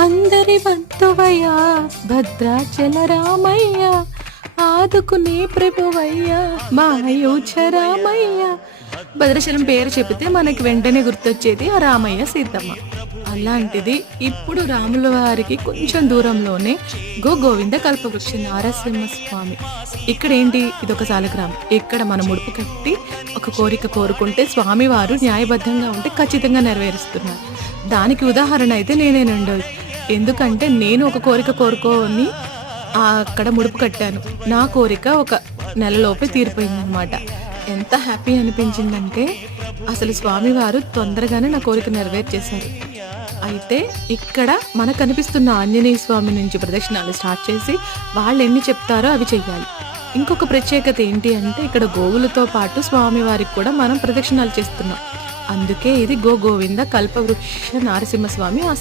అందరి బంధువయ్యా భద్రాచల రామయ్య, ఆదుకునే ప్రభువయ్యా మాయూచ రామయ్య. భద్రాచలం పేరు చెబితే మనకి వెంటనే గుర్తొచ్చేది ఆ రామయ్య సీతమ్మ. అలాంటిది ఇప్పుడు రాముల వారికి కొంచెం దూరంలోనే గోవింద కల్పవృక్ష నారసింహస్వామి. ఇక్కడ ఏంటి, ఇదొక సాలగ్రామం. ఇక్కడ మనం ముడుపు కట్టి ఒక కోరిక కోరుకుంటే స్వామివారు న్యాయబద్ధంగా ఉంటే ఖచ్చితంగా నెరవేరుస్తున్నారు. దానికి ఉదాహరణ అయితే నేనేనండి. ఎందుకంటే నేను ఒక కోరిక కోరుకొని అక్కడ ముడుపు కట్టాను. నా కోరిక ఒక నెలలోపే తీరిపోయిందనమాట. ఎంత హ్యాపీ అనిపించిందంటే అసలు స్వామివారు తొందరగానే నా కోరిక నెరవేర్చేశారు. అయితే ఇక్కడ మనకు కనిపిస్తున్న ఆంజనేయ స్వామి నుంచి ప్రదక్షిణాలు స్టార్ట్ చేసి వాళ్ళు ఎన్ని చెప్తారో అవి చెయ్యాలి. ఇంకొక ప్రత్యేకత ఏంటి అంటే ఇక్కడ గోవులతో పాటు స్వామివారికి కూడా మనం ప్రదక్షిణాలు చేస్తున్నాం. అందుకే ఇది గోవింద కల్పవృక్ష నారసింహస్వామి ఆశ్రమం.